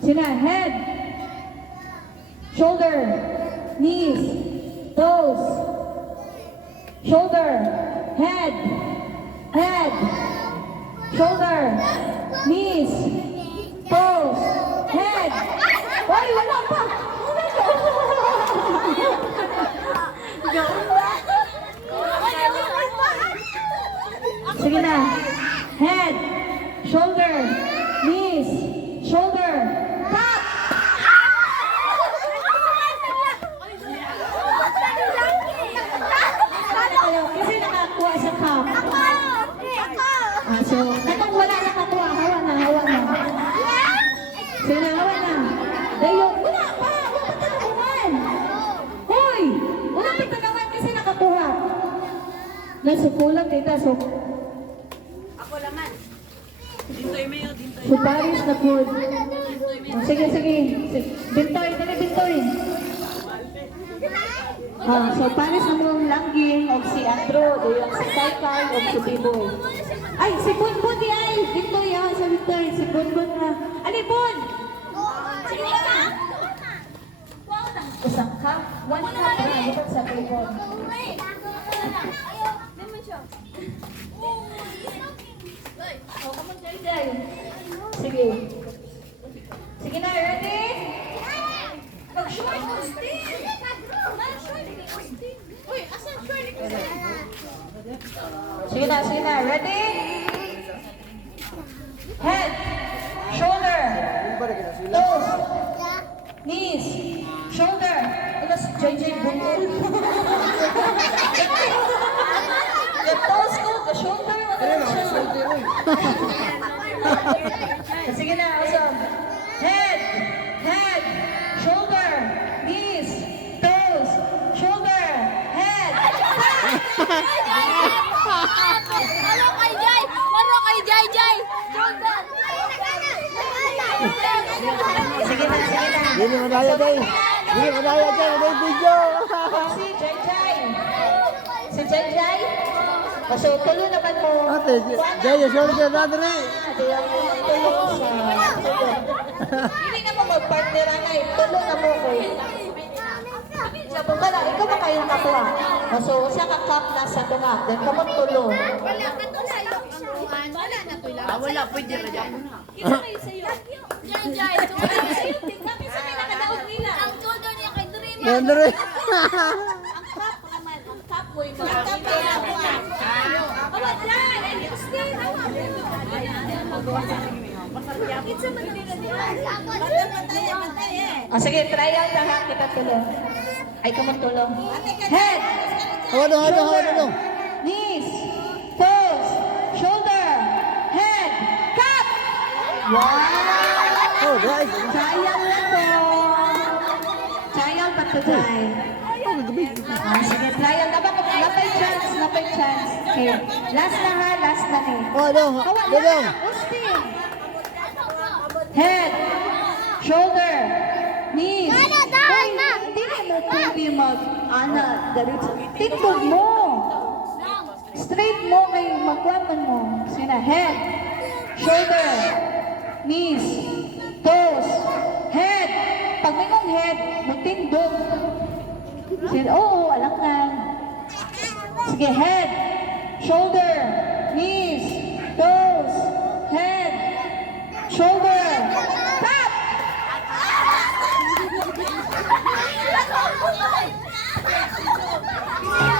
Sina, head, shoulder, knees, toes, shoulder, head, shoulder, knees, toes, head. Hoy, wala pa! Sige na. Head, shoulder, knees, shoulder, top! Kasi nakakuha sa top. So, katong wala nakakuha, hawa na. Sige na, hawa na. Dayong, wala pa tanawan. Hoy, wala pa tanawan kasi nakakuha. Nasukulang dito, so. Ako laman. Dintoy mayo, dintoy. So, Paris na food. Sige. Bintoy, dali bintoy. So, Paris na mong langging, o si Andro, doon si Saikay, o si Biboy. Ay, si Bunbun di ay! Bintoy sa Bintoy, si Bunbun na. Ani, Bun! Usang ka? One cup na, ito sa Biboy. Sige. Sige na, ready? Mag-short mo, Steve! Uy, asan short ko Sige na, ready? Head, shoulder, toes, knees, shoulder. Ito si JJ Bungol. The toes ko, the shoulder, Sige na, awesome. Head, shoulder, knees, toes, shoulder, head. Maro kay Jay. Jordan. Sige na. Hindi madaya day. Hindi madaya day. May video. Si Jay. So, tulo naman mo. Ate, Jaya, shoulder na dali. Hindi na mo mag-partner na tulo na mo ko. Sabi ka na, ikaw ba kayo nakakuha? So, siya ka-cup na sa tunga. Then, kamot tulo. Wala ka to sa iyo. Wala na to lang. Wala, pwede rin ako na. Isa kayo sa iyo. Jay. Kami sa pinakadaog nila. Ang todo niya kay Dream. Andre. Ang cup naman, ang cup mo yung mga cup na nakuha. Awat lang. Ay, Steve. It's a Manila niya. Sige, trial na ha, kita tulo. Ay, kamot tulo. Head, Hawado. knees, toes, shoulder, head, cup! Wow! Oh, guys. Trial na to. Trial pa to, Jai. Sige, trial. Napay chance. Okay. Last na ni. Oh, no. Dodong. Ustin. Head, shoulder, knees. Hindi mo pwede diretso. Tingkog mo. Straight mo kay magwapan mo. Sina, head, shoulder, knees, toes, head. Pag may mong head, magtindog. Sina, alam nga. Sige, head, shoulder, knees, toes, head, shoulder, tap! Thank you.